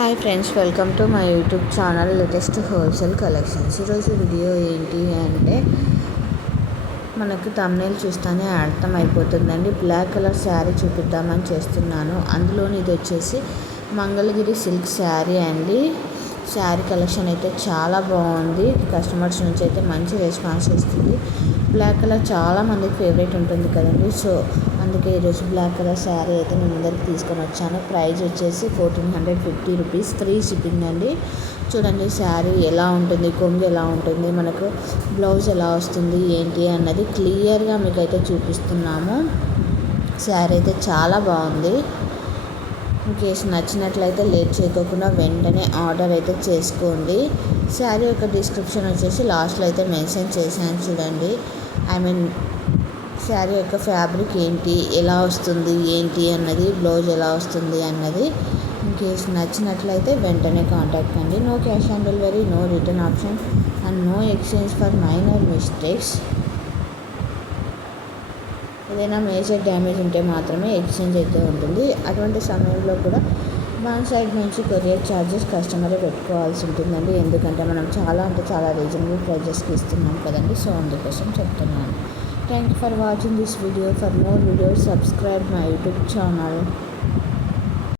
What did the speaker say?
Hi friends, welcome to my YouTube channel latest wholesale collections. ఈరోజు video ఏంటి అంటే మనకు థంబ్నెయిల్ చూస్తేనే అర్థం అయిపోతుందండి. బ్లాక్ కలర్ శారీ చూపిద్దామని చేస్తున్నాను. అందులోని ఇది వచ్చేసి మంగళగిరి సిల్క్ శారీ అండి. శారీ కలెక్షన్ అయితే చాలా బాగుంది. కస్టమర్స్ నుంచి అయితే మంచి రెస్పాన్స్ వస్తుంది. బ్లాక్ కలర్ చాలా మందికి ఫేవరెట్ ఉంటుంది కదండి. సో అందుకే ఈరోజు బ్లాక్ కలర్ శారీ అయితే నేను అందరికి తీసుకొని వచ్చాను. ప్రైస్ వచ్చేసి 1450 రూపీస్, ఫ్రీ షిప్పింగ్ అండి. చూడండి శారీ ఎలా ఉంటుంది, కొంగు ఎలా ఉంటుంది, మనకు బ్లౌజ్ ఎలా వస్తుంది ఏంటి అన్నది క్లియర్గా మీకైతే చూపిస్తున్నాము. శారీ అయితే చాలా బాగుంది. ఇన్కేస్ నచ్చినట్లయితే లేట్ చేయకుండా వెంటనే ఆర్డర్ అయితే చేసుకోండి. శారీ యొక్క డిస్క్రిప్షన్ వచ్చేసి లాస్ట్లో అయితే మెన్షన్ చేశాను చూడండి. శారీ యొక్క ఫ్యాబ్రిక్ ఏంటి, ఎలా వస్తుంది ఏంటి అన్నది, బ్లౌజ్ ఎలా వస్తుంది అన్నది ఇన్కేస్ నచ్చినట్లయితే వెంటనే కాంటాక్ట్ కండి. No cash on delivery, no return option and no exchange for minor mistakes. ఏదైనా మేజర్ డ్యామేజ్ ఉంటే మాత్రమే ఎక్స్చేంజ్ అయితే ఉంటుంది. అటువంటి సమయంలో కూడా మన సైడ్ నుంచి కొరియర్ ఛార్జెస్ కస్టమరే పెట్టుకోవాల్సి ఉంటుందండి. ఎందుకంటే మనం చాలా రీజనబుల్ ప్రైజెస్కి ఇస్తున్నాం కదండి. సో అందుకోసం చెప్తున్నాను. Thank you for watching this video. For more videos subscribe my YouTube channel.